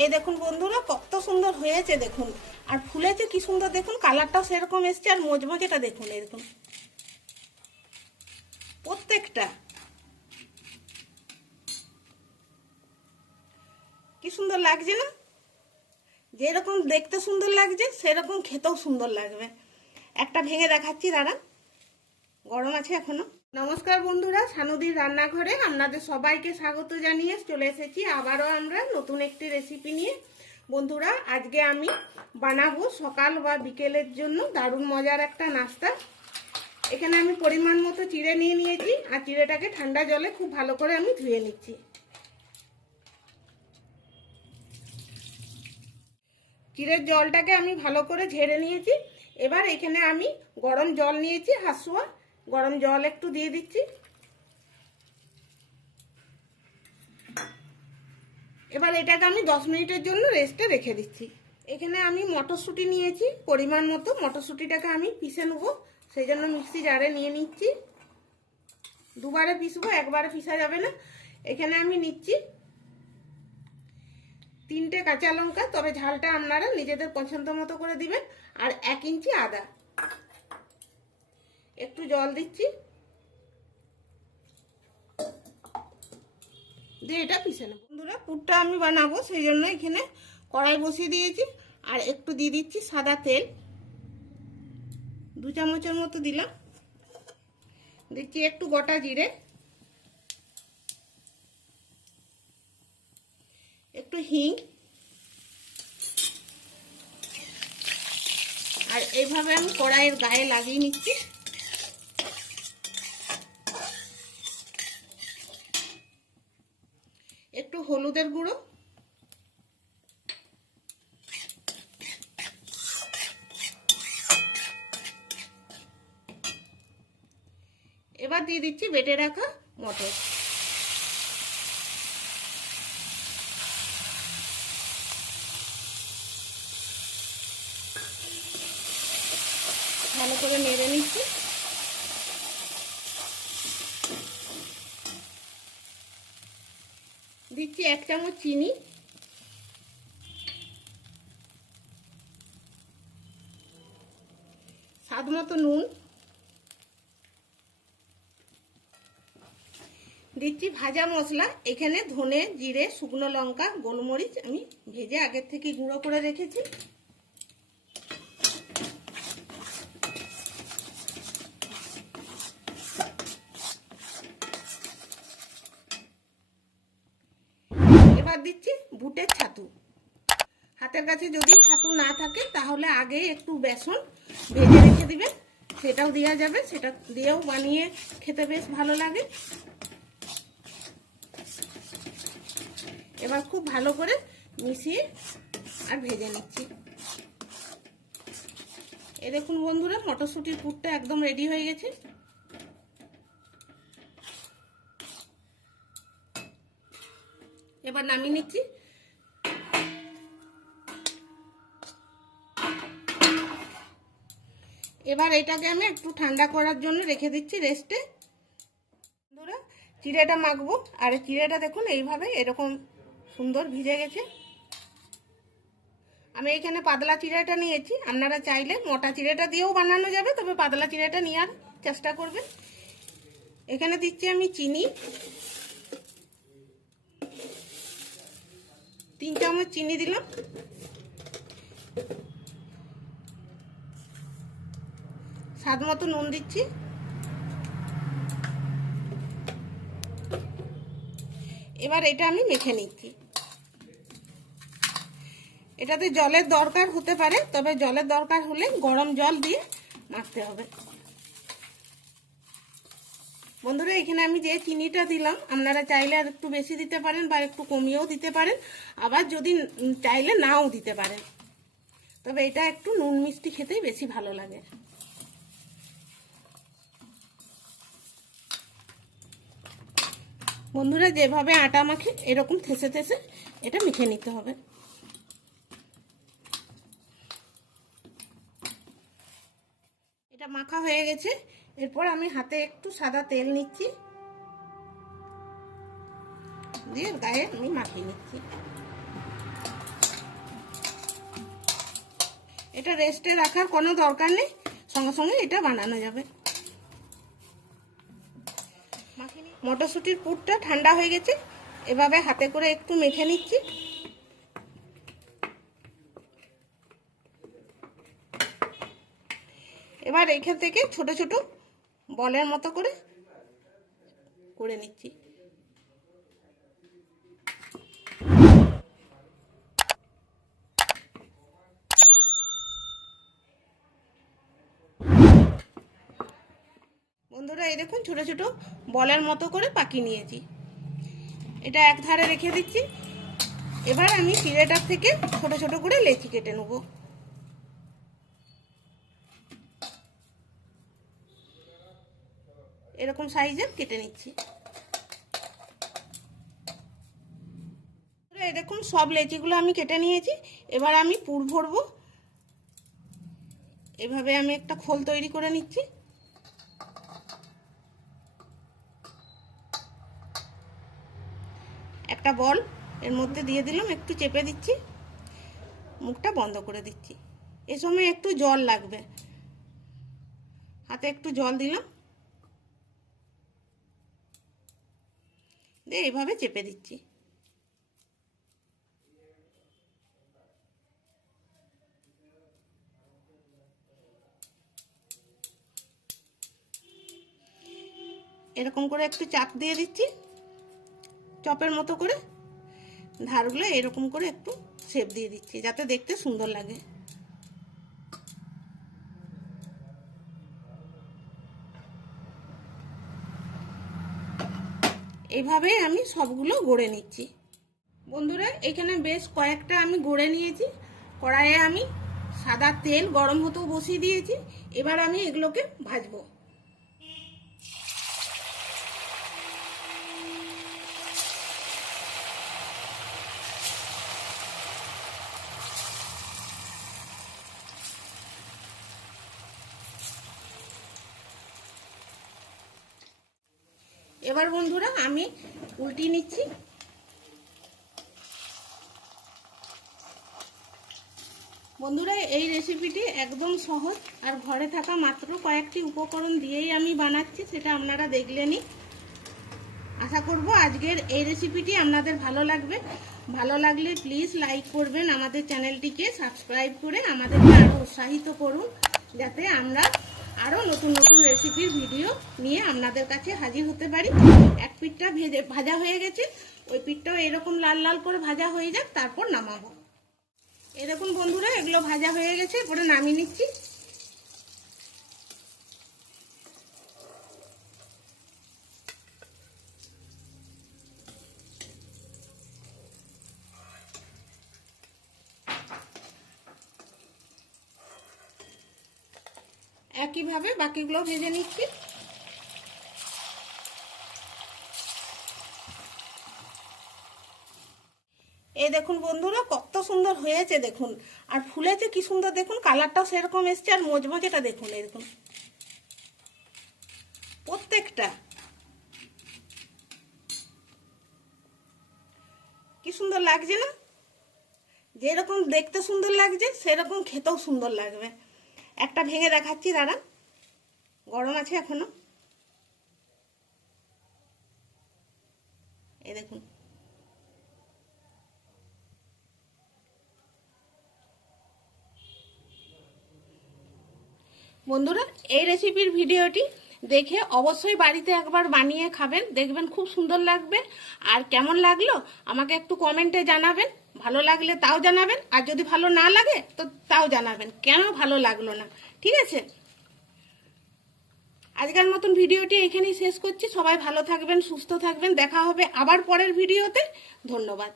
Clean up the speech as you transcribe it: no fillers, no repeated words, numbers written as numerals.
এই দেখুন বন্ধুরা কত সুন্দর হয়েছে দেখুন, আর ফুলেছে কি সুন্দর দেখুন, কালারটাও সেরকম এসছে, আর মজমজেটা দেখুন, এই দেখুন প্রত্যেকটা কি সুন্দর লাগছে না? যেরকম দেখতে সুন্দর লাগছে সেরকম খেতেও সুন্দর লাগবে। একটা ভেঙে দেখাচ্ছি, দাঁড়া, গরম আছে এখনো। নমস্কার বন্ধুরা, সানুদির রান্নাঘরে আপনাদের সবাইকে স্বাগত জানিয়ে চলে এসেছি আবারও আমরা নতুন একটি রেসিপি নিয়ে। বন্ধুরা, আজকে আমি বানাবো সকাল বা বিকেলের জন্য দারুণ মজার একটা নাস্তা। এখানে আমি পরিমাণ মতো চিড়ে নিয়ে নিয়েছি, আর চিড়েটাকে ঠান্ডা জলে খুব ভালো করে আমি ধুয়ে নিচ্ছি। চিড়ের জলটাকে আমি ভালো করে ঝেড়ে নিয়েছি। এবার এখানে আমি গরম জল নিয়েছি, হাঁসুয়া গরম জল একটু দিয়ে দিচ্ছি। এবার এটাকে আমি 10 মিনিটের জন্য রেস্টে রেখে দিচ্ছি। এখানে আমি মটরশুঁটি নিয়েছি পরিমাণ মতো, মটরশুঁটিটাকে আমি পিষে নেবো, সেই জন্য মিক্সি জারে নিয়ে নিচ্ছি। দুবারে পিসবো, একবারে পিসা যাবে না। এখানে আমি নিচ্ছি 3টে কাঁচা লঙ্কা, তবে ঝালটা আপনারা নিজেদের পছন্দ মতো করে দিবেন, আর 1 ইঞ্চি আদা। একটু জল দিচ্ছি, দিয়ে এটা পিষে নেব। বন্ধুরা, পুরটা আমি বানাবো, সেই জন্য এখানে কড়াই বসিয়ে দিয়েছি, আর একটু দিয়ে দিচ্ছি সাদা তেল, 2 চামচের মতো দিলাম। দিচ্ছি একটু গোটা জিরে, একটু হিং, আর এইভাবে আমি কড়াইয়ের গায়ে লাগিয়ে নিচ্ছি। একটু হলুদের গুঁড়ো, এবার দিয়ে দিচ্ছি বেটে রাখা মটর। ভালো করে নেড়ে নিচ্ছি। দিচ্ছি 1 চামচ চিনি, স্বাদ মতো নুন, দিচ্ছি ভাজা মশলা। এখানে ধনে, জিরে, শুকনো লঙ্কা, গোলমরিচ আমি ভেজে আগের থেকে গুঁড়ো করে রেখেছি। এবার দিচ্ছি বুটের ছাতু। হাতের কাছে যদি ছাতু না থাকে তাহলে আগে একটু বেসন ভেজে রেখে দিবেন, সেটাও দেওয়া যাবে, সেটা দিয়েও বানিয়ে খেতে বেশ ভালো লাগে। এবার খুব ভালো করে মিশিয়ে আর ভেজে নিচ্ছি। এই দেখুন বন্ধুরা, মটরশুঁটির পুরটা একদম রেডি হয়ে গেছে। এবার নামিয়ে নিচ্ছি। এবার এটাকে আমি একটু ঠান্ডা করার জন্য রেখে দিচ্ছি রেস্টে। বন্ধুরা, চিড়েটা মাখবো, আর চিড়েটা দেখুন এইভাবে এরকম সুন্দর ভিজে গেছে। আমি এখানে পাতলা চিড়েটা নিয়েছি, আপনারা চাইলে মোটা চিড়েটা দিয়েও বানানো যাবে, তবে পাতলা চিড়েটা নেওয়ার চেষ্টা করবেন। এখানে দিচ্ছি আমি চিনি, 3 চামচ চিনি দিলাম। স্বাদ মতো নুন দিচ্ছি। এবার এটা আমি মেখে নিচ্ছি। এটাতে জলের দরকার হতে পারে, তবে জলের দরকার হলে গরম জল দিয়ে মাখতে হবে। বন্ধুরা, এখানে আমি যে চিনিটা দিলাম আপনারা চাইলে আর একটু বেশি দিতে পারেন বা একটু কমিয়েও দিতে পারেন, আবার যদি চাইলে নাও দিতে পারেন, তবে এটা একটু নুন মিষ্টি খেতেই বেশি ভালো লাগে। বন্ধুরা, যেভাবে আটা মাখে এরকম থেসে থেসে এটা মেখে নিতে হবে। এটা মাখা হয়ে গেছে। এরপর আমি হাতে একটু সাদা তেল নিচ্ছি, দিয়ে গায়ে আমি মাখিয়ে নিচ্ছি। এটা রেস্টে রাখার কোনো দরকার নেই, সঙ্গে সঙ্গে এটা বানানো যাবে। মটরশুঁটির পুরটা ঠান্ডা হয়ে গেছে, এভাবে হাতে করে একটু মেখে নিচ্ছি। এবার এখান থেকে ছোট ছোট বলের মতো করে নিচ্ছি। বন্ধুরা এই দেখুন ছোট ছোট বলের মতো করে পাকিয়ে নিয়েছি। এটা এক ধারে রেখে দিচ্ছি। এবার আমি চিড়েটার থেকে ছোট ছোট করে লেচি কেটে নেব। এরকম সাইজের কেটে নিচ্ছি। এই দেখুন সব লেচিগুলো আমি কেটে নিয়েছি। এবার আমি পুর ভরবো। এভাবে আমি একটা খোল তৈরি করে নিচ্ছি। একটা বল এর মধ্যে দিয়ে দিলাম, একটু চেপে দিচ্ছি, মুখটা বন্ধ করে দিচ্ছি। এ সময় একটু জল লাগবে, হাতে একটু জল দিলাম, দিয়ে এইভাবে চেপে দিচ্ছি। এরকম করে একটু চাপ দিয়ে দিচ্ছি, চপের মতো করে ধারগুলো এরকম করে একটু শেপ দিয়ে দিচ্ছি, যাতে দেখতে সুন্দর লাগে। এইভাবে আমি সবগুলো গড়ে নিচ্ছি। বন্ধুরা এখানে বেশ কয়েকটা আমি গড়ে নিয়েছি। কড়াইয়ে আমি সাদা তেল গরম হতেও বসিয়ে দিয়েছি। এবার আমি এগুলোকে ভাজবো। এবার বন্ধুরা আমি উল্টিয়ে নিচ্ছি। বন্ধুরা এই রেসিপিটি একদম সহজ, আর ঘরে থাকা মাত্র কয়েকটি উপকরণ দিয়েই আমি বানাচ্ছি, সেটা আপনারা দেখলেনই। আশা করব আজকের এই রেসিপিটি আপনাদের ভালো লাগবে। ভালো লাগলে প্লিজ লাইক করবেন, আমাদের চ্যানেলটিকে সাবস্ক্রাইব করে আমাদেরকে আরও উৎসাহিত করুন, যাতে আমরা আরও নতুন নতুন রেসিপির ভিডিও নিয়ে আপনাদের কাছে হাজির হতে পারি। এক পিঠটা ভাজা হয়ে গেছে, ওই পিঠটাও এরকম লাল লাল করে ভাজা হয়ে যাক, তারপর নামাবো। এরকম বন্ধুরা এগুলো ভাজা হয়ে গেছে, পরে নামিয়ে নিচ্ছি। একইভাবে বাকিগুলো ভেজে নিচ্ছি। এই দেখুন বন্ধুরা কত সুন্দর হয়েছে দেখুন, আর ফুলেছে কি সুন্দর দেখুন, কালারটাও সেরকম এসছে, আর মজমজেটা দেখুন, এই দেখুন প্রত্যেকটা কি সুন্দর লাগছে না? যেরকম দেখতে সুন্দর লাগছে সেরকম খেতেও সুন্দর লাগবে। একটা ভেঙে দেখাচ্ছি, দাঁড়ান, গরম আছে এখনো। এই দেখুন বন্ধুরা এই রেসিপির ভিডিওটি দেখে অবশ্যই বাড়িতে একবার বানিয়ে খাবেন, দেখবেন খুব সুন্দর লাগবে। আর কেমন লাগলো আমাকে একটু কমেন্টে জানাবেন, ভালো লাগলে তাও জানাবেন, আর যদি ভালো না লাগে তো তাও জানাবেন কেন ভালো লাগলো না, ঠিক আছে? আজকের মতন ভিডিওটি এখানেই শেষ করছি। সবাই ভালো থাকবেন, সুস্থ থাকবেন, দেখা হবে আবার পরের ভিডিওতে। ধন্যবাদ।